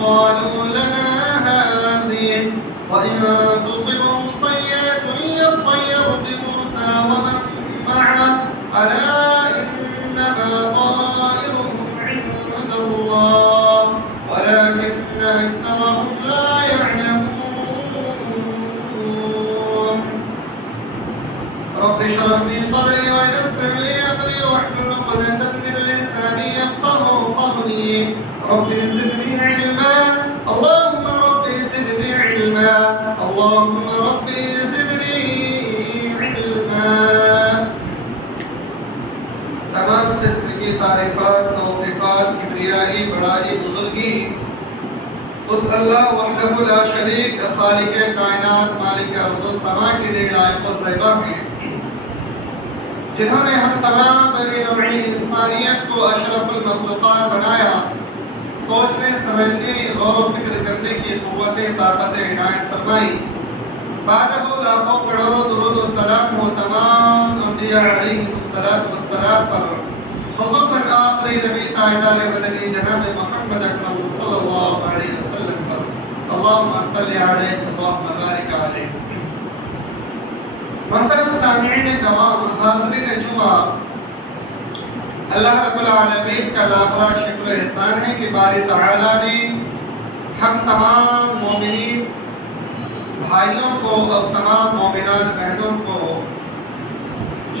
قالوا لنا هذه وإن تصبهم سيئة يطيروا بموسى ومن معه ألا إنما طائرهم عند الله ولكن أكثرهم لا يعلمون رب اشرح لي صدري ويسر لي أمري واحلل عقدة من لساني يفقهوا قولي رب زدني علما اللهم رب زدني علما اللهم رب زدني علما. تمام قسم کی تعریفات توصیفات کبریائی بڑائی بزرگی اس اللہ وحدہ لا شریک خالق کائنات مالک ارض و سما کے لیے لائق و زیبہ ہیں، جنہوں نے ہم تمام بنی نوعی انسانیت کو اشرف المخلوقات بنایا، سوچنے سمجھنے غور و فکر کرنے کی قوت طاقت عنایت فرمائی. بعدہ لاکھوں کروڑوں درود و سلام ہو تمام انبیاء علیہ السلام پر، خصوصاً آخری نبی تاجدار مدنی جناب محمد اکرم صلی اللہ علیہ وسلم پر. اللہم صلی علیہ اللہم بارک علیہ. محترم سامعین کرام، حاضرین جمعہ، اللہ رب العالمین کا لاکھ لاکھ شکر و احسان ہے کہ باری تعالیٰ نے ہم تمام مومنین بھائیوں کو اور تمام مومنات بہنوں کو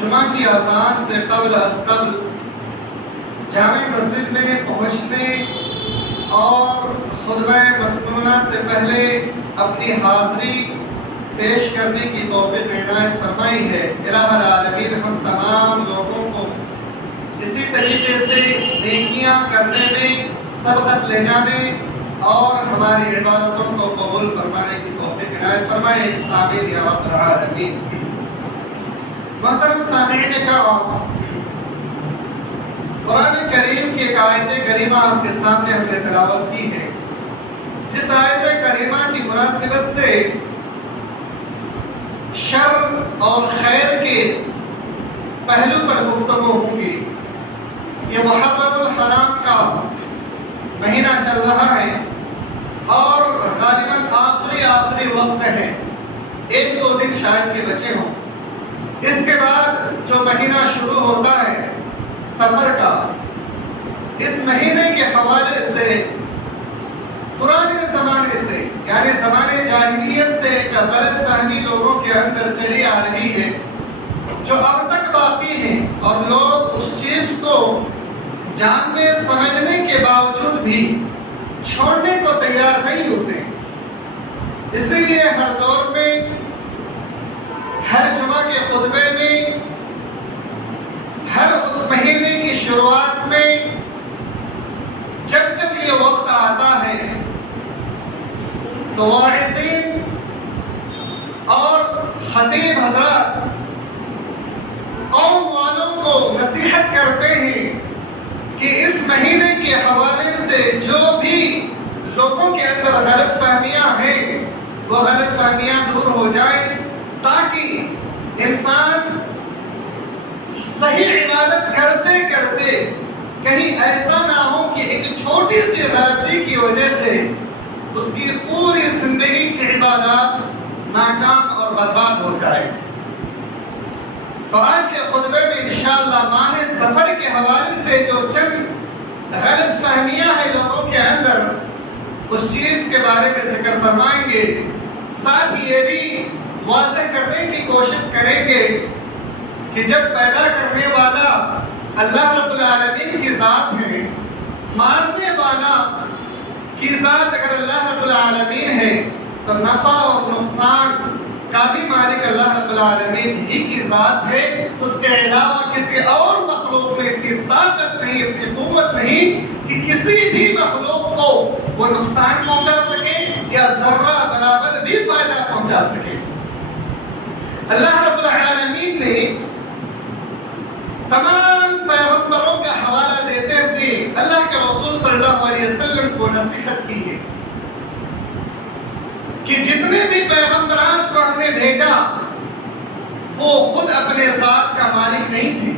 جمعہ کی اذان سے قبل از قبل جامع مسجد میں پہنچنے اور خطبہ مسنونہ سے پہلے اپنی حاضری پیش کرنے کی توفیق عنایت فرمائی ہے. الہ العالمین ہم تمام لوگوں کو اسی طریقے سے نیکیاں کرنے میں سبقت لے جانے اور ہماری عبادتوں کو قبول فرمانے کی توفیق عنایت فرمائے. آمین یا رب العالمین. محترم سامعین کرام، قرآن کریم کی ایک آیت کریمہ آپ کے سامنے ہم نے تلاوت کی ہے، جس آیت کریمہ کی مناسبت سے شر اور خیر کے پہلو پر گفتگو ہوں گی. یہ محرم الحرام کا مہینہ چل رہا ہے اور غالباً آخری وقت ہے، ایک دو دن شاید کے بچے ہوں. اس کے بعد جو مہینہ شروع ہوتا ہے سفر کا، اس مہینے کے حوالے سے پرانے زمانے سے یعنی زمانے جاہلیت سے ایک غلط فہمی لوگوں کے اندر چلی آ رہی ہے جو اب تک باقی ہے، اور لوگ اس چیز کو جاننے سمجھنے کے باوجود بھی چھوڑنے کو تیار نہیں ہوتے. اسی لیے ہر دور میں ہر جمعہ کے خطبے میں ہر اس مہینے کی شروعات میں جب یہ وقت آتا ہے تو واعظین اور خطیب حضرات قوم والوں کو نصیحت کرتے ہیں کہ اس مہینے کے حوالے سے جو بھی لوگوں کے اندر غلط فہمیاں ہیں وہ غلط فہمیاں دور ہو جائیں، تاکہ انسان صحیح عبادت کرتے کرتے کہیں ایسا نہ ہو کہ ایک چھوٹی سی غلطی کی وجہ سے اس کی پوری زندگی کی عبادات ناکام اور برباد ہو جائے. تو آج کے خطبے میں انشاءاللہ ماہ سفر کے حوالے سے جو چند غلط فہمیاں ہیں لوگوں کے اندر، اس چیز کے بارے میں ذکر فرمائیں گے. ساتھ ہی یہ بھی واضح کرنے کی کوشش کریں گے کہ جب پیدا کرنے والا اللہ رب العالمین کی ذات ہے، مارنے والا کی ذات اگر اللہ رب العالمین ہے تو نفع اور نقصان کا بھی مالک اللہ رب العالمین ہی کی ذات ہے. اس کے علاوہ کسی اور مخلوق میں اتنی طاقت نہیں، اتنی قوت نہیں کہ کسی بھی مخلوق کو وہ نقصان پہنچا سکے یا ذرہ برابر بھی فائدہ پہنچا سکے. اللہ رب العالمین نے تمام پیغمبروں کا حوالہ دیتے ہوئے اللہ کے رسول صلی اللہ علیہ وسلم کو نصیحت کی ہے کہ جتنے بھی پیغمبران کو ہم نے بھیجا وہ خود اپنے ذات کا مالک نہیں تھے،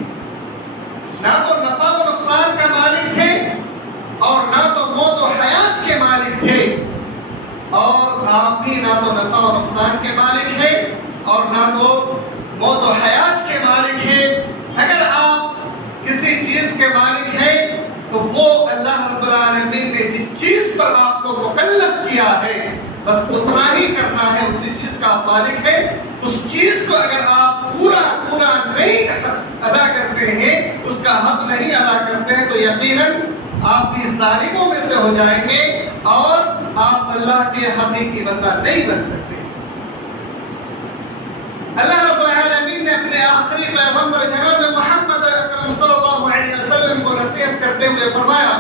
نہ تو نفع و نقصان کا مالک تھے اور نہ تو موت و حیات کے مالک تھے، و نقصان کے مالک ہے اور نہ تو موت و حیات کے مالک ہے۔ اگر آپ کسی چیز کے مالک ہیں تو وہ اللہ رب العالمین نے جس چیز پر آپ کو مکلف کیا ہے بس اتنا ہی کرنا ہے، اسی چیز کا آپ مالک ہے۔ اس چیز کو اگر آپ پورا نہیں ادا کرتے ہیں، اس کا حق نہیں ادا کرتے ہیں، تو یقیناً آپ بھی ظالموں میں سے ہو جائیں گے اور آپ اللہ کے حقیقی بندہ نہیں بن سکتے۔ اللہ رب العالمین نے اپنے آخری پیغمبر جناب محمد اکرم صلی اللہ علیہ وسلم کو نصیحت کرتے ہوئے فرمایا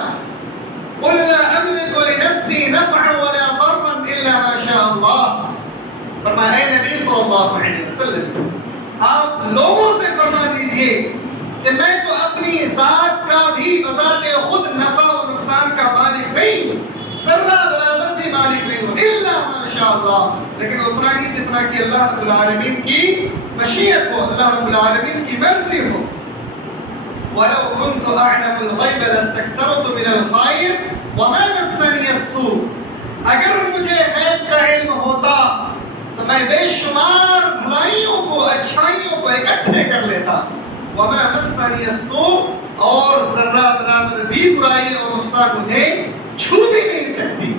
قُلْ لَا أَمْلِكُ لِنَفْسِي نَفْعًا وَلَا ضَرًّا إِلَّا مَا شَاءَ اللَّهُ۔ فرمایا اے نبی صلی اللہ علیہ وسلم، آپ لوگوں سے فرما دیجئے کہ میں تو اپنی ذات کا بھی بذات خود نفع و نقصان کا مالک نہیں ہوں، ذرہ برابر بھی مالک نہیں ہوں، الا ما شاء اللہ، لیکن اتنا ہی جتنا کہ اللہ رب العالمین کی مشیت ہو، اللہ رب العالمین کی مرضی ہو۔ وَلَوْ كُنْتُ أَعْلَمُ الْغَيْبَ لَاسْتَكْثَرْتُ مِنَ الْخَيْرِ وَمَا مَسَّنِيَ السُّوءُ۔ اگر مجھے غیب کا علم ہوتا تو میں بے شمار بھلائیوں کو، اچھائیوں کو اکٹھے کر لیتا۔ وَمَا مَسَّنِيَ السُّوءُ، اور ذرہ برابر بھی برائی اور نقصان مجھے چھو بھی نہیں سکتی۔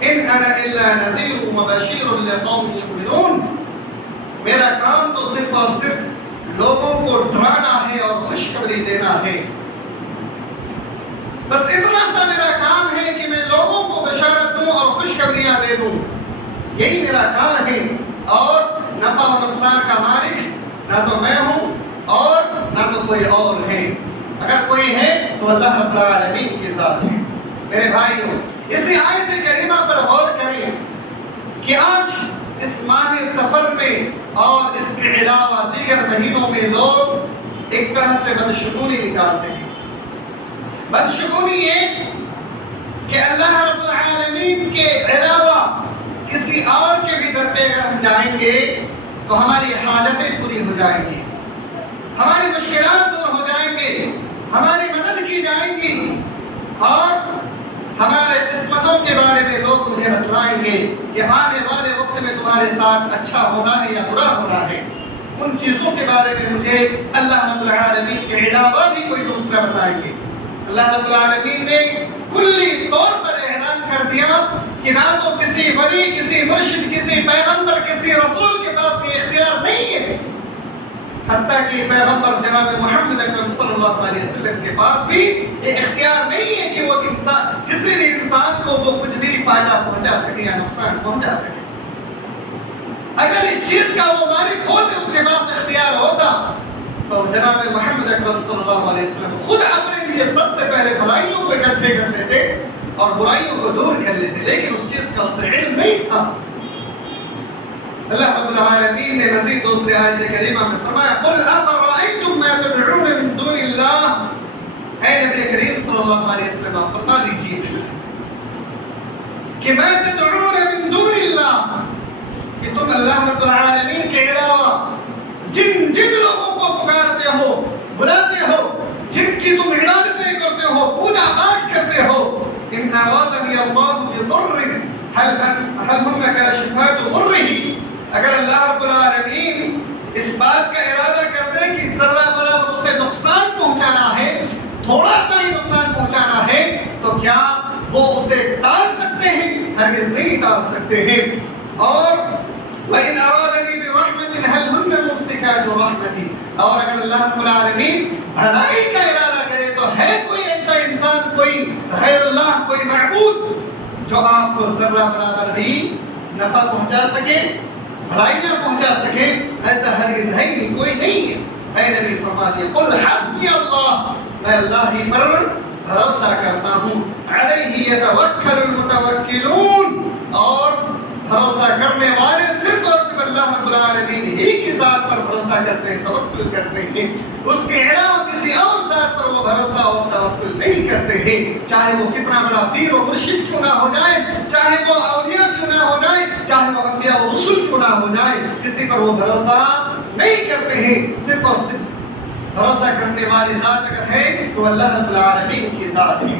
إِنْ أَنَا إِلَّا نَذِيرٌ وَبَشِيرٌ لِقَوْمٍ يُؤْمِنُونَ، میرا کام تو صرف اور صرف لوگوں کو ڈرانا ہے اور خوشخبری دینا ہے، بس اتنا سا میرا کام ہے کہ میں لوگوں کو بشارت دوں اور خوشخبریاں دے دوں، یہی میرا کام ہے۔ اور نفع و نقصان کا مالک نہ تو میں ہوں اور نہ تو کوئی اور ہے، اگر کوئی ہے تو اللہ رب العالمین کی ذات ہے۔ میرے بھائیوں، اسی آیت کریمہ پر غور کریں کہ آج اس ماہ سفر میں اور اس کے علاوہ دیگر مہینوں میں لوگ ایک طرح سے بدشگونی نکالتے ہیں۔ بدشگونی یہ کہ اللہ رب العالمین کے علاوہ کسی اور کے بھی در پہ اگر ہم جائیں گے تو ہماری حاجتیں پوری ہو جائیں گی، ہماری مشکلات دور ہو جائیں گے، ہماری مدد کی جائیں گی، اور ہمارے قسمتوں کے بارے میں لوگ مجھے بتلائیں گے کہ آنے والے وقت میں تمہارے ساتھ اچھا ہونا ہے یا برا ہونا ہے۔ ان چیزوں کے بارے میں مجھے اللہ رب العالمین کے علاوہ بھی کوئی دوسرا بتائیں گے۔ اللہ رب العالمین نے کلی طور پر اعلان کر دیا کہ نہ تو کسی ولی، کسی مرشد، کسی پیغمبر، کسی رسول کے پاس یہ اختیار نہیں ہے، حتیٰ کہ پیغمبر جناب محمد اکرم صلی اللہ علیہ وسلم کے پاس بھی یہ اختیار نہیں ہے کہ وہ انسان، کسی بھی انسان کو وہ کچھ بھی فائدہ پہنچا سکے یا نقصان پہنچا سکے۔ اگر اس چیز کا وہ مالک ہوتے، اس کے پاس اختیار ہوتا، تو جناب محمد اکرم صلی اللہ علیہ وسلم خود اپنے لیے سب سے پہلے بھلائیوں کو اکٹھے کر لیتے اور برائیوں کو دور کر لیتے، لیکن اس چیز کا اسے علم نہیں تھا۔ اللہ رب العالمین نے مزید دوسری آیت کریمہ میں فرمایا قُلْ أَفَرَأَيْتُمْ مَا تَدْعُونَ مِن دُونِ اللَّهِ، اے نبی کریم صلی اللہ علیہ وسلم آپ فرما دیجیے کہ مَا تَدْعُونَ مِن دُونِ اللَّهِ، کہ تم اللہ رب العالمین کے علاوہ جن لوگوں کو پکارتے ہو، بلاتے ہو، جن کی تم عبادتیں کرتے ہو، پوجا پاٹ کرتے ہو، إِنْ أَرَادَنِيَ اللَّهُ بِضُرٍّ هَلْ هُنَّ كَاشِفَاتُ ضُرِّهِ، اگر اللہ رب العالمین اس بات کا ارادہ کرتے ہیں کہ ذرہ برابر اسے نقصان پہنچانا ہے، تھوڑا سا ہی نقصان پہنچانا ہے، تو کیا وہ اسے ٹال سکتے ہیں؟ ہرگز نہیں ٹال سکتے ہیں۔ اور وَإِنْ أَرَادَنِي بِرَحْمَةٍ هَلْ هُنَّ مُمْسِكَاتُ رَحْمَتِي، اور اگر اللہ رب العالمین بھلائی کا ارادہ کرے تو ہے کوئی ایسا انسان، کوئی غیر اللہ، کوئی معبود جو آپ کو ذرہ برابر بھی نفع پہنچا سکے، بھلائیاں پہنچا سکے؟ ایسا ہرگز ہے نہیں، کوئی نہیں ہے۔ اے نبی فرما دیا قُلْ حَسْبِيَ اللَّهُ، میں اللہ ہی پر بھروسہ کرتا ہوں، عَلَيْهِ يَتَوَكَّلُ الْمُتَوَكِّلُونَ، اور بھروسہ کرنے والے صرف اور صرف اللہ رب العالمین ہی کی ذات پر بھروسہ کرتے ہیں، توکل کرتے ہیں، اس کے علاوہ کسی اور ذات پر وہ بھروسہ اور توکل نہیں کرتے ہیں، چاہے وہ کتنا بڑا پیر و مرشد کیوں نہ ہو جائے، چاہے وہ اولیاء کیوں نہ ہو جائے، چاہے وہ انبیاء و رسول کیوں نہ ہو جائے، کسی پر وہ بھروسہ نہیں کرتے ہیں۔ صرف اور صرف بھروسہ کرنے والی ذات اگر ہے تو اللہ رب العالمین کی ذات ہے۔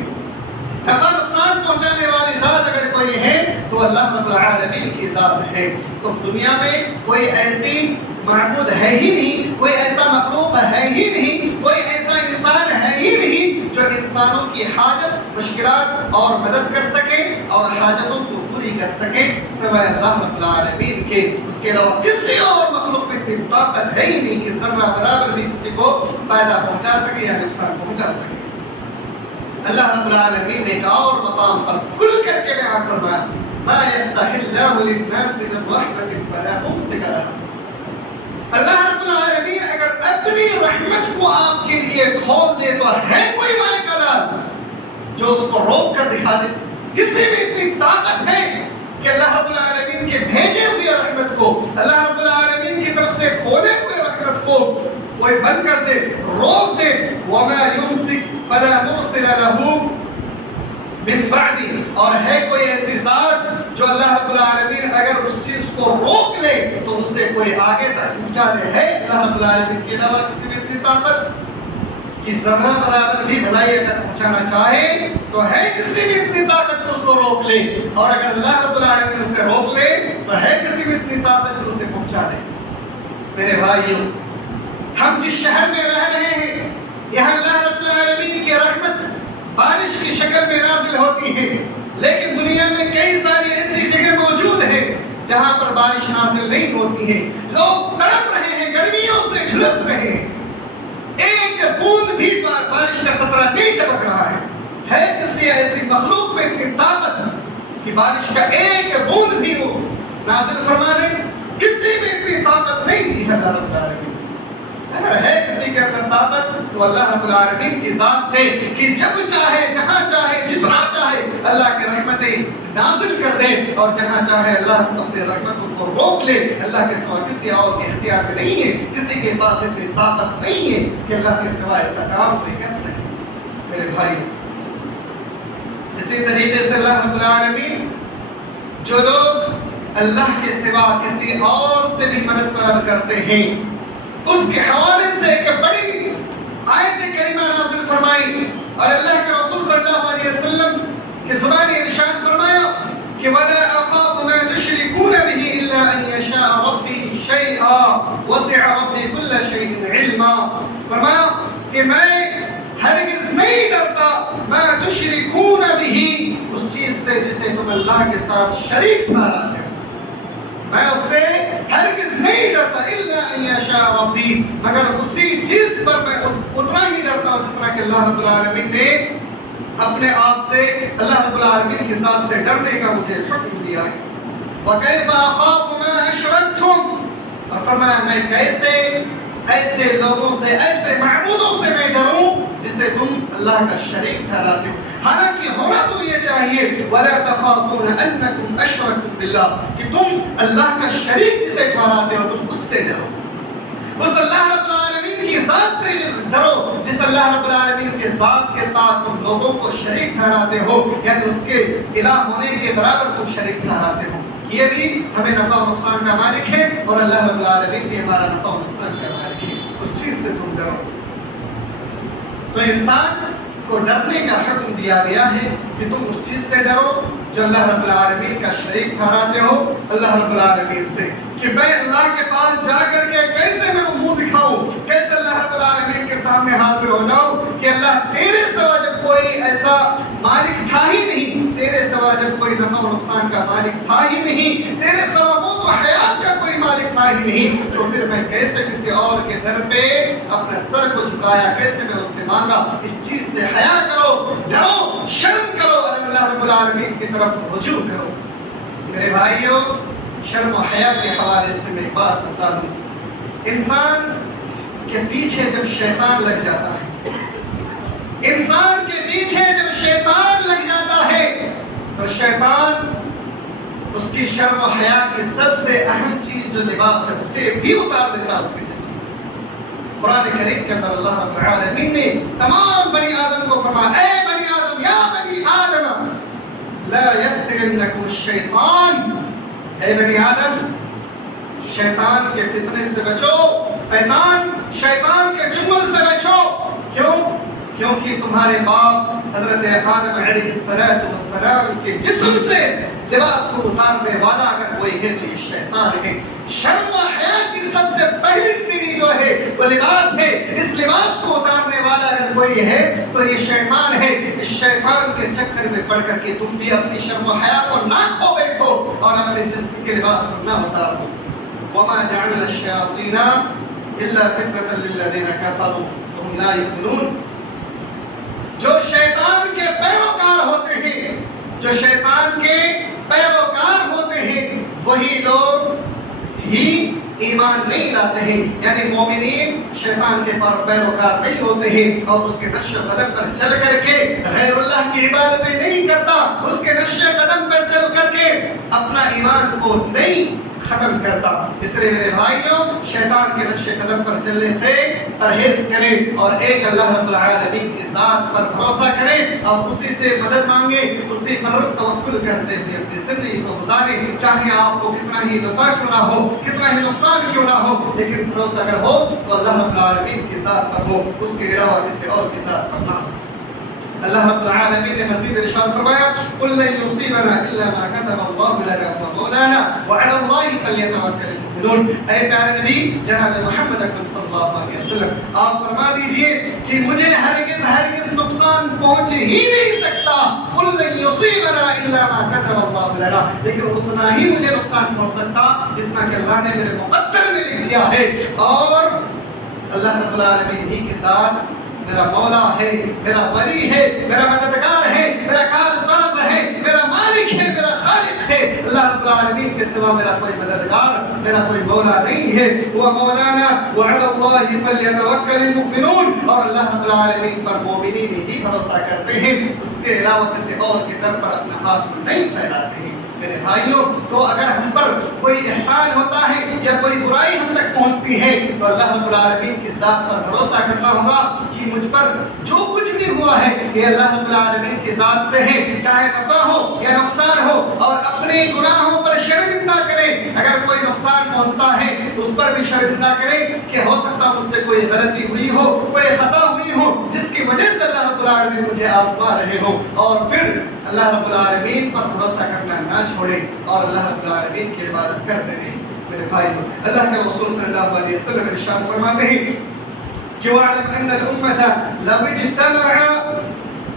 نفع نقصان پہنچانے والی ذات اگر کوئی کوئی ہے تو اللہ رب العالمین کی ذات ہے. تو دنیا میں کوئی ایسی معبود ہے ہی نہیں, کوئی ایسا مخلوق ہے ہی نہیں, کوئی ایسا انسان ہے ہی نہیں جو انسانوں کی حاجت, مشکلات اور مدد کر سکے اور حاجتوں کو پوری کر سکے سوائے اللہ رب العالمین کے. اس کے علاوہ کسی اور مخلوق میں اتنی طاقت ہے ہی نہیں کہ ذرہ برابر بھی کسی کو فائدہ پہنچا سکے یا نقصان پہنچا سکے. اللہ رب العالمین نے ایک اور مقام پر کھل کر کے بیان فرمایا ما یفتح اللہ للناس من رحمت فلا ممسک لها. اللہ رب العالمین اگر اپنی رحمت کو آپ کے لیے کھول دے تو ہے کوئی مالک جو اس کو روک کر دکھا دے؟ کسی میں اتنی طاقت ہے کہ اللہ رب العالمین کے بھیجے ہوئے رحمت کو, اللہ رب العالمین کی طرف سے کھولے ہوئے رحمت کو کوئی بند کر دے, روک دے؟ وما یمسک فلا مرسل له من بعدی. اور ہے کوئی ایسی ذات جو اللہ رب العالمین اگر اس چیز کو روک لے تو اسے کوئی آگے تک پہنچا دے؟ ہے اللہ رب العالمین کے علاوہ کسی میں اتنی طاقت کہ ذرہ برابر بھی بھلائی اگر پہنچانا چاہے تو ہے کسی میں اتنی طاقت کہ اس کو روک لے؟ اور اگر اللہ رب العالمین اسے روک لے تو ہے کسی میں اتنی طاقت کہ اسے پہنچا دے؟ میرے بھائیوں, ہم جس شہر میں رہ رہے ہیں یہاں اللہ رب العالمین کی رحمت بارش کی شکل میں نازل ہوتی ہے, لیکن دنیا میں کئی ساری ایسی جگہ موجود ہیں جہاں پر بارش نازل نہیں ہوتی ہے. لوگ تڑپ رہے ہیں, گرمیوں سے جھلس رہے ہیں, ایک بوند بھی بارش کا قطرہ نہیں ٹپک رہا ہے. ہے کسی ایسی مخلوق میں اتنی طاقت کہ بارش کا ایک بوند بھی وہ نازل فرما دے؟ کسی میں اتنی طاقت نہیں تھی اللہ رب العالمین. اگر ہے کسی کے اندر طاقت تو اللہ رب العالمین کی ذات ہے کہ جب چاہے, جہاں چاہے, جتنا چاہے اللہ کی رحمتیں نازل کر دے, اور جہاں چاہے اللہ اپنے رحمتوں کو روک لے. اللہ کے سوا کسی اور کے اختیار میں نہیں ہے, کسی کے پاس اتنی طاقت نہیں ہے کہ اللہ کے سوا ایسا کام کوئی کر سکے. میرے بھائی, اسی طریقے سے اللہ رب العالمین جو لوگ اللہ کے سوا کسی اور سے بھی مدد طلب کرتے ہیں اس کے حوالے سے ایک بڑی آیت کریمہ نازل فرمائی, اور اللہ کے رسول صلی اللہ علیہ وسلم کی زبان ارشاد فرمایا کہ وَلَا أَخَافُ مَا تُشْرِكُونَ بِهِ إِلَّا أَن يَشَاءَ رَبِّي شَيْئًا وَسِعَ رَبِّي كُلَّ شَيْءٍ عِلْمًا. فرمایا کہ میں ہرگز نہیں ڈرتا مَا تُشْرِكُونَ بِهِ اس چیز سے جسے تم اللہ کے ساتھ شریک ٹھہراتے ہو. میں اس سے ہرگز نہیں ڈرتا الا ان یشاء ربی, مگر اسی چیز پر میں اتنا ہی ڈرتا ہوں جتنا کہ اللہ رب العالمین نے اپنے آپ سے, اللہ رب العالمین کے ذات سے ڈرنے کا مجھے حکم دیا ہے. وَكَيْفَ أَخَافُ مَا أَشْرَكْتُمْ, اور فرمایا میں کیسے ایسے لوگوں سے, ایسے معبودوں سے میں ڈروں جسے تم اللہ کا شریک ٹھہراتے ہو. حالانکہ ہونا تو یہ چاہیے وَلَا تَخَافُونَ أَنَّكُمْ أَشْرَكْتُمْ بِاللَّهِ کہ تم اللہ کا شریک جسے ٹھہراتے ہو تم اس سے ڈرو, اس اللہ رب العالمین کی ذات سے ڈرو جس اللہ رب العالمین کے ذات کے ساتھ تم لوگوں کو شریک ٹھہراتے ہو, یعنی اس کے الہ ہونے کے برابر تم شریک ٹھہراتے ہو. یہ بھی ہمیں نفع و نقصان کا مالک ہے اور اللہ رب العالمین بھی ہمارا نفع و نقصان کا مالک ہے. اس چیز سے تم ڈرو. تو انسان کو ڈرنے کا حکم دیا گیا ہے کہ تم اس چیز سے ڈرو جو اللہ رب العالمین کا شریک ٹھہراتے ہو اللہ رب العالمین سے. کہ میں اللہ کے پاس جا کر کے کیسے میں منہ دکھاؤں, کیسے اللہ رب العالمین کے سامنے حاضر ہو جاؤں کہ اللہ تیرے سوا جب کوئی ایسا مالک تھا ہی نہیں, تیرے سوا جب کوئی نفع و نقصان کا مالک تھا ہی نہیں, تیرے سوا موت و حیات کا کوئی مالک تھا ہی نہیں, تو پھر میں کیسے کسی اور کے در پہ اپنا سر کو جھکایا, کیسے میں اس سے مانگا. اس چیز سے حیا کرو, ڈرو, شرم کرو اور اللہ رب العالمین کی طرف رجوع کرو. میرے بھائیوں, شرم و حیا کے حوالے سے میں ایک بات بتا دوں. انسان کے پیچھے جب شیطان لگ جاتا ہے, انسان کے پیچھے جب شیطان لگ جاتا ہے تو شیطان اس کی شرم و حیا کی سب سے اہم چیز جو لباس ہے اسے بھی اتار دیتا ہے اس کے جسم سے. قرآن کریم کے اندر اللہ رب العالمین نے تمام بنی آدم کو فرمایا, اے بنی آدم, یا بنی آدم لا یفتننکم الشیطان, اے بنی آدم شیطان کے فتنے سے بچو, شیطان کے چنگل سے بچو. کیوں؟ کیونکہ تمہارے باپ حضرت آدم علیہ السلام کے جسم سے لباس کو اتارنے والا اگر کوئی ہے تو یہ شیطان ہے۔ شرم و حیا کی سب سے پہلی سیڑھی جو ہے وہ لباس ہے، اس لباس کو اتارنے والا اگر کوئی ہے تو یہ شیطان ہے۔ اس شیطان کے چکر میں پڑ کر کے تم بھی اپنی شرم و حیا کو نہ کھو بیٹھو اور اپنے جسم کے لباس کو نہ اتارو۔ وما جعل الشیاطین الا فتنة للذین کفروا وهم لا یؤمنون۔ جو شیطان کے پیروکار ہوتے ہیں، جو شیطان کے پیروکار ہوتے ہیں، وہی لوگ ہی ایمان نہیں لاتے ہیں، یعنی مومنین شیطان کے پیروکار نہیں ہوتے ہیں اور اس کے نقش قدم پر چل کر کے غیر اللہ کی عبادتیں نہیں کرتا، اس کے نقش قدم پر چل کر کے اپنا ایمان کو نہیں ختم کرتا۔ اس لیے میرے بھائیوں، شیطان کے نقش قدم پر چلنے سے پرہیز کریں اور ایک اللہ رب العالمین کی ذات پر بھروسہ کریں اور اسی سے مدد مانگیں، اسی پر توکل کرتے ہوئے اپنی زندگی کو گزاریں، چاہے آپ کو کتنا ہی نفع کیوں نہ ہو، کتنا ہی نقصان کیوں نہ ہو، لیکن بھروسہ اگر ہو تو اللہ رب العالمین کی ذات پر ہو، اس کے علاوہ کسی اور کی ذات پر نہ ہو۔ اللہ رب العالمین نے مزید ارشاد فرمایا قل لن يصيبنا الا ما كتب الله لنا ومولانا وعلى الله فليتوكل المؤمنون۔ اے پیارے نبی جناب محمد صلی اللہ علیہ وسلم، آپ فرما دیجئے کہ مجھے ہرگز نقصان پہنچ ہی نہیں سکتا، قل لن يصيبنا الا ما كتب الله لنا، لیکن اتنا ہی مجھے نقصان پہنچ سکتا جتنا کہ اللہ نے میرے مقدر میں لکھ دیا ہے۔ اور اللہ رب العالمین ہی کے ساتھ میرا مولا ہے، میرا ولی ہے، میرا مددگار ہے، میرا کارساز ہے، میرا مالک ہے، میرا خالق ہے۔ اللہ رب العالمین کے سوا میرا کوئی مددگار، میرا کوئی مولا نہیں ہے۔ وہ مولانا وعلی اللہ فلیتوکل المؤمنون، اور اللہ رب العالمین پر مومنین ہی بھروسہ کرتے ہیں، اس کے علاوہ کسی اور کی طرف پر اپنا ہاتھ نہیں پھیلاتے ہیں۔ میرے بھائیوں، تو اگر ہم پر کوئی احسان ہوتا ہے یا کوئی برائی ہم تک پہنچتی ہے تو اللہ رب العالمین کی ذات پر بھروسہ کرنا ہوگا کہ مجھ پر جو کچھ بھی ہوا ہے یہ اللہ رب العالمین کی ذات سے ہے، چاہے نفع ہو یا نقصان ہو، اور اپنے گناہوں پر شرمندہ کریں۔ اگر کوئی نقصان پہنچتا ہے تو اس پر بھی شرمندہ کریں کہ ہو سکتا مجھ سے کوئی غلطی ہوئی ہو، کوئی خطا ہوئی ہو جس کی وجہ سے اللہ رب العالمین مجھے آزما رہے ہو، اور پھر اللہ رب العالمین پر بھروسہ کرنا نہ چھوڑیں اور اللہ رب العالمین کی عبادت کرتے رہیں۔ میرے بھائیوں، اللہ کے رسول صلی اللہ علیہ وسلم ارشاد فرماتے ہیں کہ وَاعْلَمْ أَنَّ الْأُمَّةَ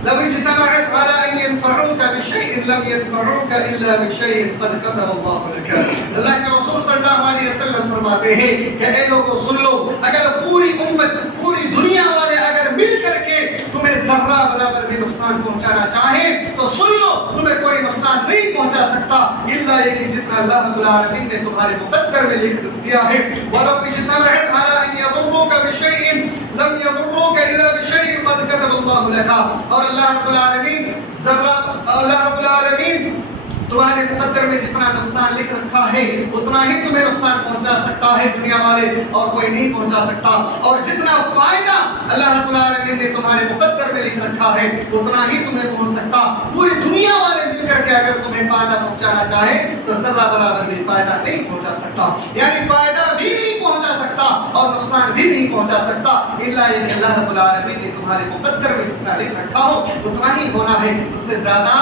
لو اجتمعت على أن ينفعوك بشيء لم ينفعوك إلا بشيء قد كتب الله لك۔ اللہ کے رسول صلی اللہ علیہ وسلم فرماتے ہیں کہ اے لوگوں سن لو، اگر پوری امت، پوری دنیا والے اگر مل کر کے تمہیں ذرہ برابر بھی نقصان پہنچانا چاہیں تو سن لو، تمہیں کوئی نقصان نہیں پہنچا سکتا الا یہ کہ جتنا اللہ رب العالمین نے تمہارے مقدر میں لکھ دیا ہے۔ وَلَوْ اجْتَمَعَتْ عَلَىٰ أَن يَضُرُّوكَ بِشَيْءٍ لَمْ يَضُرُّوكَ إِلَّا بِشَيْءٍ قَدْ كَتَبَ اللَّهُ لَكَ۔ اور اللہ رب العالمین تمہارے مقدر میں جتنا نقصان لکھ رکھا ہے اتنا ہی تمہیں نقصان پہنچا سکتا ہے دنیا والے، اور کوئی نہیں پہنچا سکتا، اور جتنا فائدہ اللہ رب العالمین نے تمہارے مقدر میں لکھ رکھا ہے اتنا ہی تمہیں پہنچ سکتا۔ پوری دنیا والے مل کر کے اگر تمہیں فائدہ پہنچانا چاہے تو ذرہ برابر بھی فائدہ نہیں پہنچا سکتا، یعنی فائدہ بھی نہیں پہنچا سکتا اور نقصان بھی نہیں پہنچا سکتا الا یہ کہ اللہ رب العالمین نے تمہارے مقدر میں جتنا لکھ رکھا ہو اتنا ہی ہونا ہے، اس سے زیادہ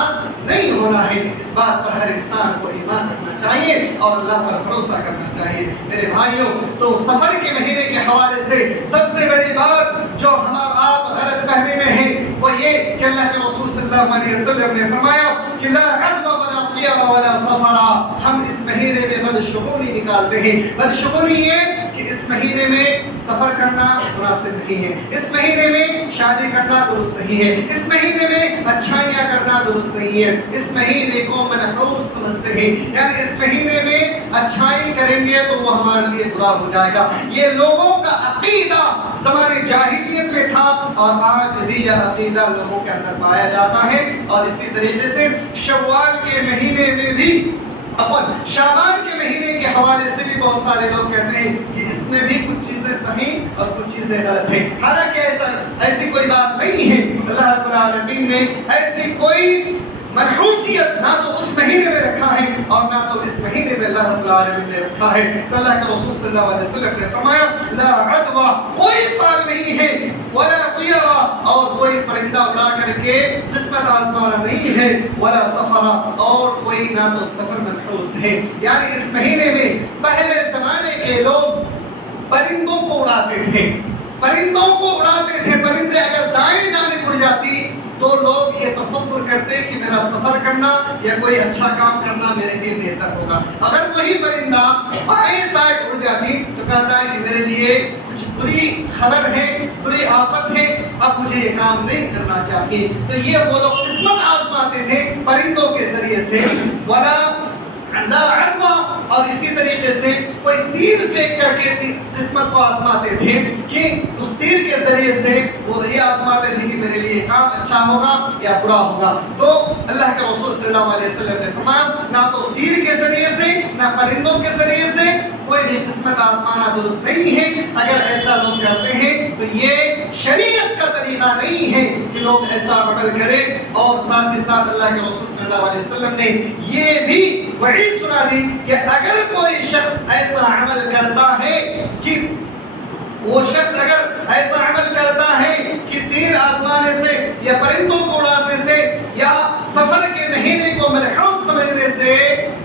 نہیں ہونا ہے۔ اس بات پر ہر انسان کو ایمان رکھنا چاہیے اور اللہ پر بھروسہ کرنا چاہیے۔ میرے بھائیوں، تو سفر کے مہینے کے حوالے سے سب سے بڑی بات جو ہمارا آپ غلط فہمی میں ہے وہ یہ کہ اللہ کے رسول صلی اللہ علیہ وسلم نے فرمایا کہ لا عدو ولا قیام ولا سفرا، ہم اس مہینے میں بدشگونی نکالتے ہیں۔ بدشگونی یہ کہ اس مہینے میں سفر کرنا مناسب نہیں ہے، اس مہینے میں شادی کرنا درست نہیں ہے، اس مہینے میں اچھائیاں کرنا درست نہیں ہے، اس مہینے کو منحوس سمجھتے ہیں، یعنی اس مہینے میں اچھائی کریں گے تو وہ ہمارے لیے برا ہو جائے گا۔ یہ لوگوں کا عقیدہ زمانے جاہلیت میں تھا اور آج بھی یہ عقیدہ لوگوں کے اندر پایا جاتا ہے، اور اسی طریقے سے شوال کے مہینے میں بھی شعبان کے مہینے کے حوالے سے بھی بہت سارے لوگ کہتے ہیں کہ اس میں بھی کچھ چیزیں صحیح اور کچھ چیزیں غلط ہیں، حالانکہ ایسی کوئی بات نہیں ہے۔ اللہ رب العالمین نے ایسی کوئی منحوسیت نہ تو اس مہینے میں رکھا ہے اور نہ تو اس مہینے میں اللہ رب العالمین نے رکھا ہے. تو اللہ کے رسول صلی اللہ علیہ وسلم نے فرمایا لا عدوى کوئی فال نہیں ہے ولا طیرا اور کوئی پرندہ اڑا کر کے قسمت آزمانا نہیں ہے ولا سفرا اور کوئی نہ تو سفر منحوس ہے. یعنی اس مہینے میں پہلے زمانے کے لوگ پرندوں کو اڑاتے تھے، پرندوں کو اڑاتے تھے. پرندے اگر دائیں جانب اڑ جاتی تو لوگ یہ تصور کرتے کہ میرا سفر کرنا یا کوئی اچھا کام کرنا میرے لیے بہتر ہوگا. اگر وہی پرندہ بائیں سائڈ اڑ جاتی تو کہتا ہے کہ میرے لیے کچھ بری خبر ہے، بری آفت ہے، اب مجھے یہ کام نہیں کرنا چاہیے. تو یہ وہ لوگ قسمت آزماتے تھے پرندوں کے ذریعے سے. ولا لا عدوى اور اسی طریقے سے کوئی تیر پھینک کر کے قسمت کو آزماتے تھے کہ اس تیر کے ذریعے سے وہ یہ آزماتے تھے کہ میرے لیے کام اچھا ہوگا یا برا ہوگا. تو اللہ کے رسول صلی اللہ علیہ وسلم نے فرمایا نہ تو تیر کے ذریعے سے نہ پرندوں کے ذریعے سے کوئی بھی قسمت آزمانا درست نہیں ہے. اگر ایسا لوگ کرتے ہیں تو یہ شریعت کا طریقہ نہیں ہے کہ لوگ ایسا عمل کریں. اور ساتھ ہی ساتھ اللہ کے رسول صلی اللہ علیہ وسلم نے یہ بھی وعید سنا دی کہ اگر کوئی شخص ایسا عمل کرتا ہے کہ وہ شخص اگر ایسا عمل کرتا ہے کہ تیر آزمانے سے یا پرندوں کو اڑانے سے یا سفر کے مہینے کو منحوس سمجھنے سے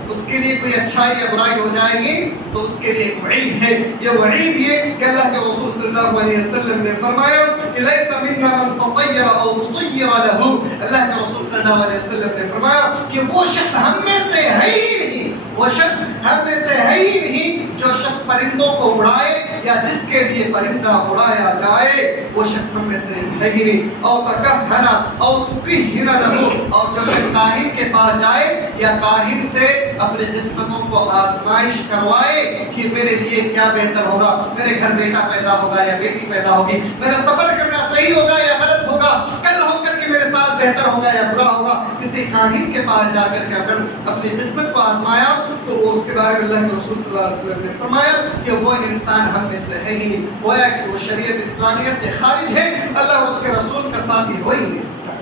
اس کے لیے کوئی اچھائی یا برائی ہو جائے گی تو اس کے لیے وعید ہے. یہ وعید یہ کہ اللہ کے رسول صلی اللہ علیہ وسلم نے فرمایا کہ لیس منا من تطیر او تطیر له. اللہ کے رسول صلی اللہ علیہ وسلم نے فرمایا کہ وہ شخص ہم میں سے ہے ہی نہیں، وہ شخص ہم میں سے ہے ہی نہیں جو شخص پرندوں کو اڑائے یا جس کے لیے پرندہ اڑایا جائے وہ شخص ہم میں سے ہے ہی نہیں. اور تکہنا اور تکہنا له اور جو شخص کاہن کے پاس جائے یا کاہن سے اپنی قسمتوں کو آزمائش کروائے کہ میرے لیے کیا بہتر ہوگا، میرے گھر بیٹا پیدا ہوگا یا بیٹی پیدا ہوگی، میرا سفر کرنا صحیح ہوگا یا غلط ہوگا، کل ہو کر کے میرے ساتھ بہتر ہوگا یا برا ہوگا. کسی کاہن کے پاس جا کر کے اگر اپنی قسمت کو آزمایا تو اس کے بارے میں اللہ کے رسول صلی اللہ علیہ وسلم نے فرمایا کہ وہ انسان ہم میں سے ہے ہی نہیں، گویا کہ وہ شریعت اسلامیہ سے خارج ہے. اللہ اور اس کے رسول کا ساتھی ہو ہی نہیں سکتا.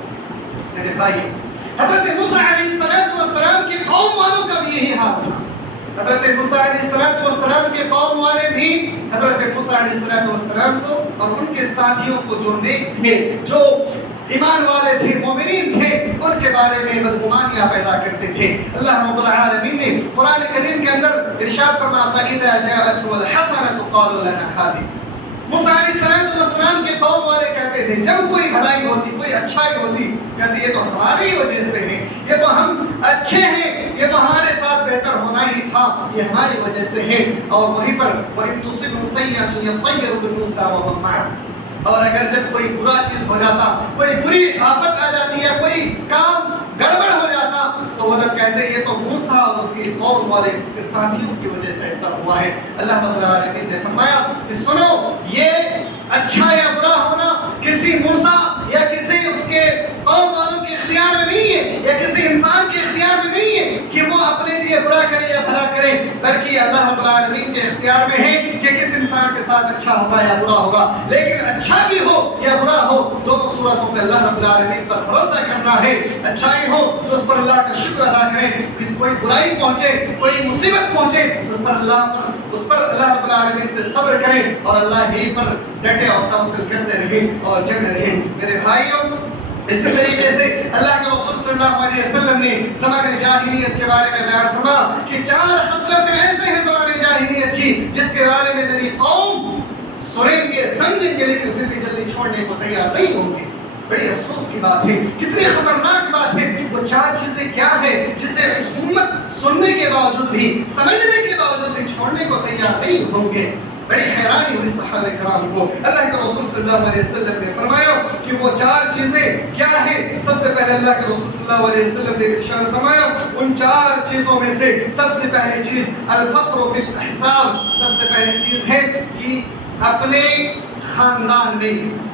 میرے بھائی حضرت موسیٰ علیہ السلام کے قوم والوں کا بھی یہی حال تھا. حضرت موسیٰ علیہ السلام کے قوم والے بھی حضرت موسیٰ علیہ السلام کو اور ان کے ساتھیوں کو جو نیک تھے، جو ایمان والے تھے، مومنین تھے، ان کے بارے میں بدگمانیاں پیدا کرتے تھے. اللہ رب العالمین نے قرآن کریم کے اندر ارشاد فرمایا فَإِذَا جَاءَتْهُمُ الْحَسَنَةُ قَالُوا لَنَا هَٰذِهِ. موسیٰ علیہ السلام کے قوم والے کہتے تھے جب کوئی بھلائی ہوتی، کوئی اچھائی ہوتی، کہتے یہ تو ہماری وجہ سے ہے، یہ تو ہم اچھے ہیں، یہ تو ہمارے ساتھ بہتر ہونا ہی تھا، یہ ہماری وجہ سے ہے. اور وہیں پر وَإِن تُصِبْهُمْ سَيِّئَةٌ يَطَّيَّرُوا بِمُوسَىٰ وَمَن مَّعَهُ. اور اگر جب کوئی برا چیز ہو جاتا، کوئی بری آفت آ جاتی ہے، کوئی کام گڑبڑ ہو جاتا تو وہ لوگ کہتے ہیں یہ تو موسیٰ اور اس کی قوم والے اس کے ساتھیوں کی وجہ سے ایسا ہوا ہے. اللہ رب العالمین نے فرمایا کہ سنو یہ اچھا یا برا ہونا کسی موسیٰ یا کسی اس کے قوم والوں کے اختیار میں نہیں ہے یا کسی انسان کے اختیار میں نہیں ہے کہ وہ اپنے لیے برا کرے یا بھلا کرے، بلکہ اللہ رب العالمین کے اختیار میں ہے کہ کس انسان کے ساتھ اچھا ہوگا یا برا ہوگا. لیکن اچھا بھی ہو یا برا ہو دونوں صورتوں میں اللہ رب العالمین پر بھروسہ کرنا ہے. اچھائی ہو تو اس پر اللہ کا شکر ادا کریں، اس کوئی برائی پہنچے، کوئی مصیبت پہنچے تو اس پر اللہ رب العالمین سے صبر کریں اور اللہ ہی پر ڈٹے اور توکل کرتے رہیں اور جمے رہیں. میرے بھائیوں اسی طریقے سے اللہ کے رسول صلی اللہ علیہ وسلم نے زمانے جاہلیت کے بارے میں بیان فرمایا کہ 4 خصلتیں ایسے ہیں زمانے جاہلیت کی جس کے بارے میں میری قوم سنیں گے، سمجھیں گے، لیکن پھر بھی جلدی چھوڑنے کو تیار نہیں ہوں گے. بڑی افسوس کی بات ہے، کتنی خطرناک بات ہے. وہ 4 چیزیں کیا ہے جسے اس امت سننے کے باوجود بھی، سمجھنے کے باوجود بھی چھوڑنے کو تیار نہیں ہوں گے. بڑی حیرانی ہوئی صحابہ کرام کو. اللہ کے رسول صلی اللہ علیہ وسلم نے فرمایا کہ وہ 4 چیزیں کیا ہیں. سب سے پہلے اللہ کے رسول صلی اللہ علیہ وسلم نے ارشاد فرمایا ان 4 چیزوں میں سے سب سے پہلی چیز الفخر فی الاحساب. سب سے پہلی چیز ہے کہ اپنے خاندان میں،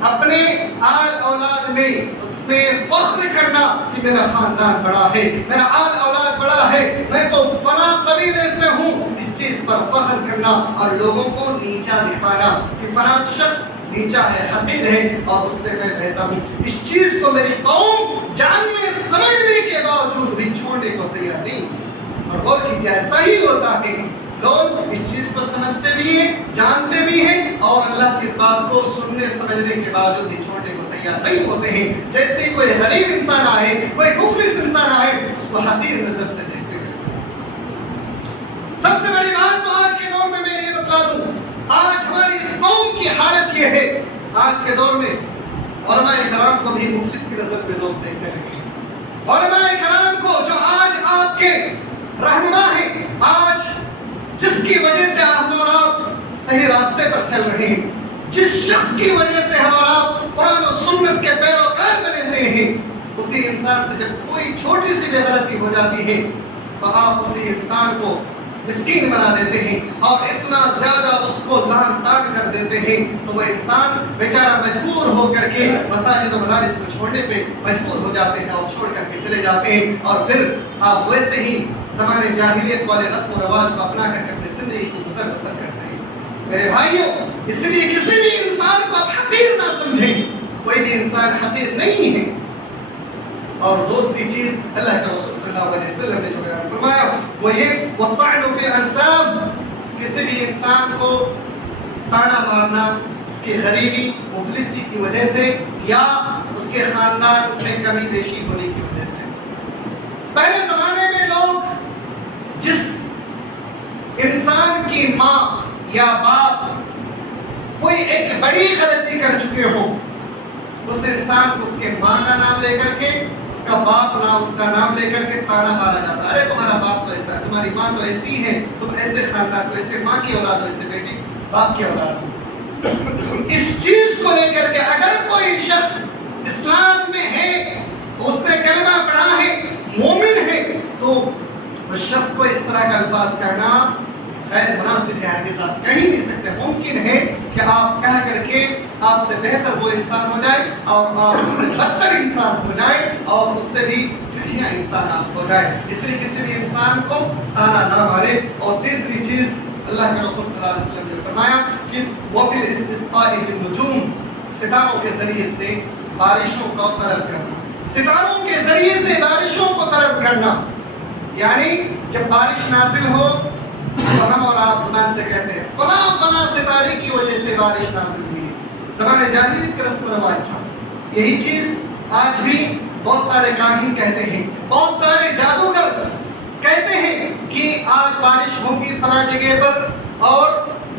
اپنے آل اولاد میں اس میں فخر کرنا کہ میرا خاندان بڑا ہے، میرا آل اولاد بڑا ہے، میں تو فلاں قبیلے سے ہوں. اس چیز پر فخر کرنا اور لوگوں کو نیچا دکھانا کہ فلاں شخص نیچا ہے، حقیر ہے اور اس سے میں بہتر ہوں. اس چیز کو میری قوم جاننے سمجھنے کے باوجود بھی چھوڑنے کو تیار نہیں. اور غور کیجیے ایسا ہی ہوتا ہے، لوگ اس چیز کو سمجھتے بھی ہیں، جانتے بھی ہیں، اور اللہ کی اس بات کو سننے سمجھنے کے باوجود بھی چھوڑنے کو تیار نہیں ہوتے ہیں۔ جیسے ہی کوئی غریب انسان آئے، کوئی مفلس انسان آئے، اس کو حقیر نظر سے دیکھتے ہیں۔ سب سے بڑی بات تو آج کے دور میں یہ بتا دوں، آج ہماری اس قوم کی حالت یہ ہے، آج کے دور میں علماء کرام کو بھی مفلس کی نظر میں لوگ دیکھنے لگے ہیں۔ علماء کرام کو جو آج آپ کے رہنما ہیں، آج جس کی وجہ سے ہم اور آپ صحیح راستے پر چل رہے ہیں، جس شخص کی وجہ سے ہم اور آپ قرآن و سنت کے پیروکار بنے ہوئے ہیں، اسی انسان سے جب کوئی چھوٹی سی بھی غلطی ہو جاتی ہے تو آپ اسی انسان کو مسکین بنا دیتے ہیں اور اتنا زیادہ اس کو لعن طعن کر دیتے ہیں، تو وہ انسان بیچارہ مجبور ہو کر کے مساجد و مدارس کو چھوڑنے پہ مجبور ہو جاتے ہیں اور چھوڑ کر کے چلے جاتے ہیں، اور پھر آپ ویسے ہی زمانے جاہلیت والے رسم و رواج کو اپنا کر کے اپنی زندگی کی گزر بسر کرتے ہیں۔ میرے بھائیوں، اس لیے کسی بھی انسان کو آپ حقیر نہ سمجھیں، کوئی بھی انسان حقیر نہیں ہے۔ اور دوسری چیز اللہ کے رسول صلی اللہ علیہ وسلم نے جو بیان فرمایا وہ یہ وَالطَّعْنُ فِي الْأَنْسَابِ، کسی بھی انسان کو تانا مارنا اس کی غریبی مفلسی کی وجہ سے یا اس کے خاندان میں کمی بیشی ہونے کی وجہ سے۔ پہلے زمانے میں لوگ جس انسان کی ماں یا باپ کوئی ایک بڑی غلطی کر چکے ہو، اس انسان کو اس کے ماں کا نام لے کر کے، اس کا باپ نام کا نام لے کر کے تانا مارا جاتا، ارے تمہارا باپ تو ایسا ہے، تمہاری ماں تو ایسی ہے، تم ایسے خاندان کو، ایسے ماں کی اولاد ہو، ایسے بیٹی باپ کی اولاد ہو۔ اس چیز کو لے کر کے اگر کوئی شخص اسلام میں ہے، اس نے کلمہ پڑھا ہے، مومن ہے، تو اس شخص کو اس طرح کا الفاظ کہنا غیر مناسب ہے، ہرگز آپ کہہ نہیں سکتے۔ ممکن ہے کہ آپ کہہ کر کے آپ سے بہتر وہ انسان ہو جائے اور آپ اس سے بدتر انسان ہو جائے اور اس سے بھی گھٹیا انسان آپ ہو جائے، اس لیے کسی بھی انسان کو تانا نہ مارے۔ اور تیسری چیز اللہ کے رسول صلی اللہ علیہ وسلم نے فرمایا کہ وَفِي الْإِسْتِسْقَاءِ بِالنُّجُومِ، ستاروں کے ذریعے سے بارشوں کو طلب کرنا، ستاروں کے ذریعے سے بارشوں کو طلب کرنا، یعنی جب بارش نازل ہو تو ہم اور آپ زبان سے کہتے ہیں فلاں فلاں ستارے کی وجہ سے بارش نازل ہوئی ہے، زمانے جاہلیت کے رسم و رواج تھا۔ یہی چیز آج بھی بہت سارے کاہن کہتے ہیں، بہت سارے جادوگر کہتے ہیں کہ آج بارش ہوگی فلاں جگہ پر اور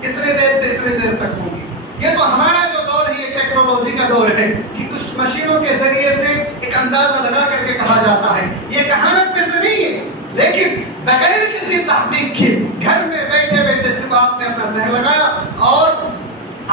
اتنے دیر سے اتنے دیر تک ہوگی۔ یہ تو ہمارا جو دور ہے، یہ ٹیکنالوجی کا دور ہے کہ کچھ مشینوں کے ذریعے سے ایک اندازہ لگا کر کے کہا جاتا ہے، یہ کہانت میں سے نہیں ہے، لیکن بغیر کسی تحقیق کے گھر میں بیٹھے بیٹھے صرف آپ نے اپنا ذہن لگایا اور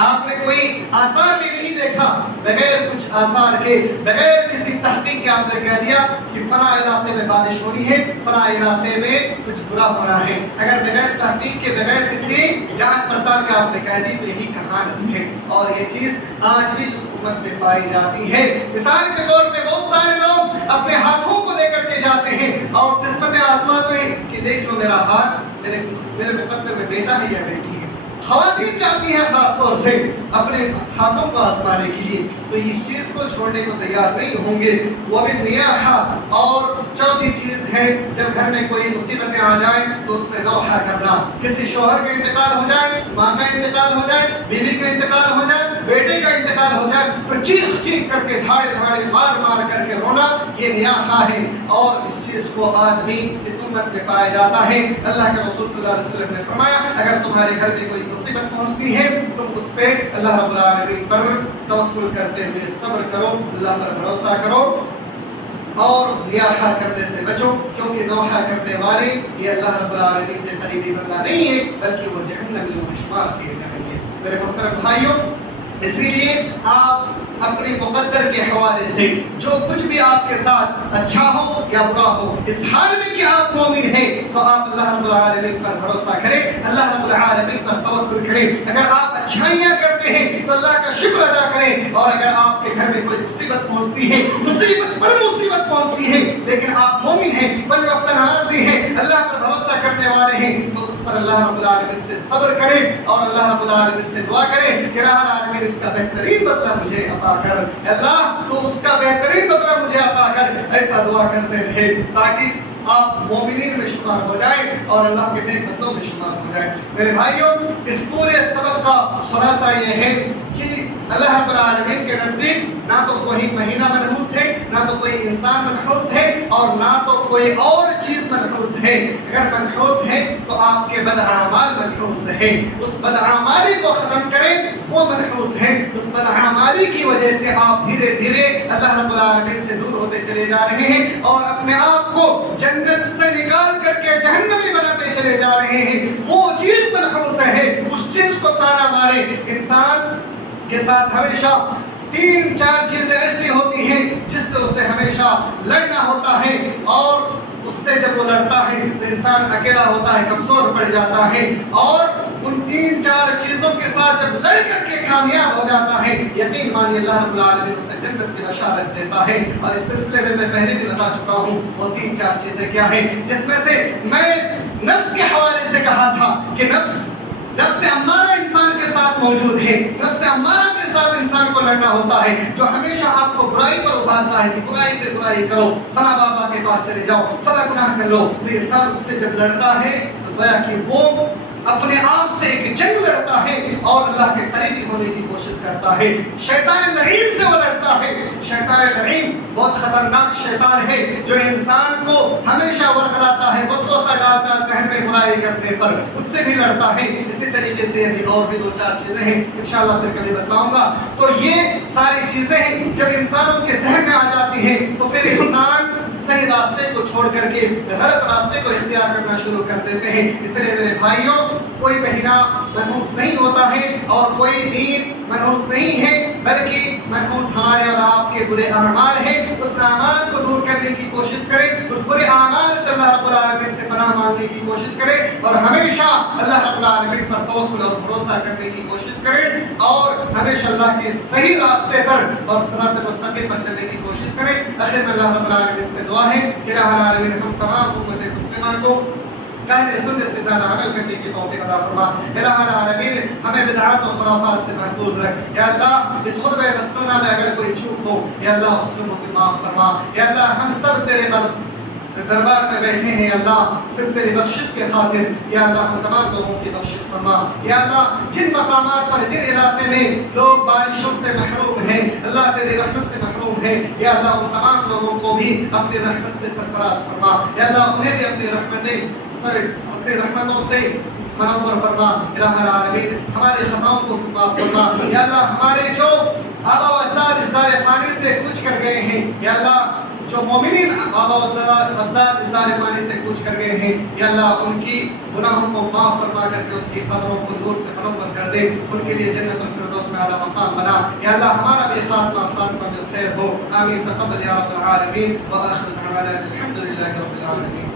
آپ نے کوئی آثار بھی نہیں دیکھا، بغیر کچھ آثار کے، بغیر کسی تحقیق کے آپ نے کہہ دیا کہ فلاں علاقے میں بارش ہونی ہے، فلاں علاقے میں کچھ برا ہونا ہے۔ اگر بغیر تحقیق کے، بغیر کسی جانچ پڑتال کے آپ نے کہہ دی تو یہی کہانت ہے، اور یہ چیز آج بھی اس امت میں پائی جاتی ہے۔ مثال کے طور پہ بہت سارے لوگ اپنے ہاتھوں کو لے کر کے جاتے ہیں اور قسمتیں آزماتے ہیں کہ دیکھ لو میرا ہاتھ، میرے مقدر میں بیٹا ہے یا بیٹی ہے۔ خواتین جاتی ہیں خاص طور سے اپنے ہاتھوں کو آزمانے کے لیے، تو اس چیز کو چھوڑنے کو تیار نہیں ہوں گے۔ وہ بھی نیاحہ، اور چوتھی چیز ہے جب گھر میں کوئی مصیبتیں آ جائیں تو اس میں نوحہ کرنا، کسی شوہر کا انتقال ہو جائے، ماں کا انتقال ہو جائے، بیوی کا انتقال ہو جائے، بیٹے کا انتقال ہو جائے تو چیخ چیخ کر کے، دھاڑے دھاڑے مار مار کر کے رونا، یہ نیاحہ ہے، اور اس چیز کو آج بھی اس امت میں پایا جاتا ہے۔ اللہ کے رسول صلی اللہ علیہ وسلم نے فرمایا اگر تمہارے گھر میں کوئی مصیبت پہنچتی ہے تم اس پہ اللہ رب العالمین پر توکل کرتے ہوئے صبر کرو، اللہ پر بھروسہ کرو اور نیاحہ کرنے سے بچو، کیونکہ نوحہ کرنے والے یہ اللہ رب العالمین کے قریبی بندہ نہیں ہے بلکہ وہ جہنمیوں میں شمار کیے جائیں گے۔ میرے محترم بھائیوں، اسی لیے آپ اپنے مقدر کے حوالے سے جو کچھ بھی آپ کے ساتھ اچھا ہو یا برا ہو، اس حال میں کہ آپ مومن ہیں تو آپ اللہ رب العالمین پر بھروسہ کریں، اللہ رب العالمین پر توکل کریں۔ اگر آپ اچھائیاں کرتے ہیں تو اللہ کا شکر ادا کریں، اور اگر آپ کے گھر میں کوئی مصیبت پہنچتی ہے، مصیبت پر مصیبت پہنچتی ہے، لیکن آپ مومن ہیں، پنج وقت نمازی ہیں، اللہ پر بھروسہ کرنے والے ہیں، تو اس پر اللہ رب العالمین سے صبر کریں اور اللہ رب العالمین سے دعا کریں کہ اللہ العالمین اس کا بہترین بدلہ مجھے عطا کر، اللہ تو اس کا بہترین بدلہ مجھے عطا کر، ایسا دعا کرتے رہے تاکہ آپ مومنین میں شمار ہو جائیں اور اللہ کے نیک بندوں میں شمار ہو جائیں۔ میرے بھائیوں، اس پورے سبق کا خلاصہ یہ ہے کہ اللہ رب العالمین کے نزدیک نہ تو کوئی مہینہ منحوس ہے، نہ تو کوئی انسان منحوس ہے، اور نہ تو کوئی اور چیز منحوس ہے۔ اگر منحوس ہے تو آپ کے بدعمال منحوس ہے، اس بدعمالی کو ختم کریں، وہ منحوس ہے۔ اس بدعمالی کی وجہ سے آپ دھیرے دھیرے اللہ رب العالمین سے دور ہوتے چلے جا رہے ہیں اور اپنے آپ کو جنت سے نکال کر کے جہنمی بناتے چلے جا رہے ہیں۔ وہ چیز منحوس ہے، اس چیز کو تانا مارے۔ انسان کے ساتھ ہمیشہ 3-4 چیزیں ایسی ہوتی ہیں جس سے اسے ہمیشہ لڑنا ہوتا ہے، اور اس سے جب وہ لڑتا ہے تو انسان اکیلا ہوتا ہے، کمزور پڑ جاتا ہے، اور ان 3-4 چیزوں کے ساتھ جب لڑ کر کے کامیاب ہو جاتا ہے، یقین مانیے اللہ رب العالمین اسے جنت کی بشارت دیتا ہے۔ اور اس سلسلے میں پہلے بھی بتا چکا ہوں وہ 3-4 چیزیں کیا ہیں، جس میں سے میں نفس کے حوالے سے کہا تھا کہ نفس امارہ انسان کے ساتھ موجود ہے۔ نفس امارہ کے ساتھ انسان کو لڑنا ہوتا ہے، جو ہمیشہ آپ کو برائی پر ابھارتا ہے کہ برائی پہ برائی کرو، فلاں بابا کے پاس چلے جاؤ، فلاں گناہ کر لو۔ تو انسان اس سے جب لڑتا ہے تو گویا کہ وہ اپنے آپ سے ایک جنگ لڑتا ہے اور اللہ کے قریبی ہونے کی کوشش کرتا ہے۔ شیطان لعین سے وہ لڑتا ہے۔ شیطان لعین بہت خطرناک شیطان ہے جو انسان کو ہمیشہ ورغلاتا ہے، وسوسہ ڈالتا ہے ذہن میں برائی کرنے پر، اس سے بھی لڑتا ہے۔ اسی طریقے سے ابھی اور بھی 2-4 چیزیں ہیں، انشاءاللہ پھر کبھی بتاؤں گا۔ تو یہ ساری چیزیں جب انسانوں کے ذہن میں آ جاتی ہیں تو پھر انسان صحیح راستے کو چھوڑ کر کے غلط راستے کو اختیار کرنا شروع کر دیتے ہیں۔ اس لیے میرے بھائیوں، کوئی مہینہ منحوس نہیں ہوتا ہے اور کوئی دین منحوس نہیں ہے، بلکہ منحوس ہمارے اور آپ کے برے اعمال ہیں۔ اس اعمال کو دور کرنے کی کوشش کریں، اس برے اعمال سے اللہ رب العالمین سے پناہ مانگنے کی کوشش کریں، اور ہمیشہ اللہ رب العالمین پر توکل اور بھروسہ کرنے کی کوشش کریں، اور ہمیشہ اللہ کے صحیح راستے پر اور صراط مستقیم پر چلنے کی کوشش کریں۔ آخر میں اللہ رب العالمین سے دعا ہے کہ الہ العالمین ہم تمام امت مسلمہ کو کہنے سننے سے زیادہ عمل کرنے کی توفیق عطا فرما۔ الہ العالمین ہمیں بدعات و خرافات سے محفوظ رکھ۔ یا اللہ، اس خطبہ مسنونہ میں اگر کوئی چوک ہو، یا اللہ اس کو معاف فرما۔ یا اللہ، ہم سب تیرے دربار میں بیٹھے ہیں، اللہ صرف تیری بخشش کے خاطر۔ یا اللہ، ہم تمام لوگوں کی بخشش فرما۔ یا اللہ، جن مقامات پر، جن علاقے میں لوگ بارشوں سے محروم ہیں، اللہ تیری رحمت سے محروم ہیں، یا اللہ ان تمام لوگوں کو بھی اپنی رحمت سے سرفراز فرما۔ یا اللہ، انہیں بھی اپنی رحمتوں سے منور فرما۔ الہ العالمین ہمارے خطاؤں کو معاف فرما۔ یا اللہ، ہمارے جو آبا و اجداد اس دار فانی سے کوچ کر گئے ہیں، یا اللہ جو مومنین آبا و اجداد اس دار فانی سے کوچ کر گئے ہیں، یا اللہ ان کی گناہوں کو معاف فرما کر کے ان کی قبروں کو نور سے منور کر دے، ان کے لیے جنت الفردوس میں اعلیٰ مقام بنا۔ یا اللہ، ہمارا بھی خاتمہ بالخیر ہو۔ آمین، تقبل یا رب العالمین، وآخر دعوانا الحمد للہ رب العالمین۔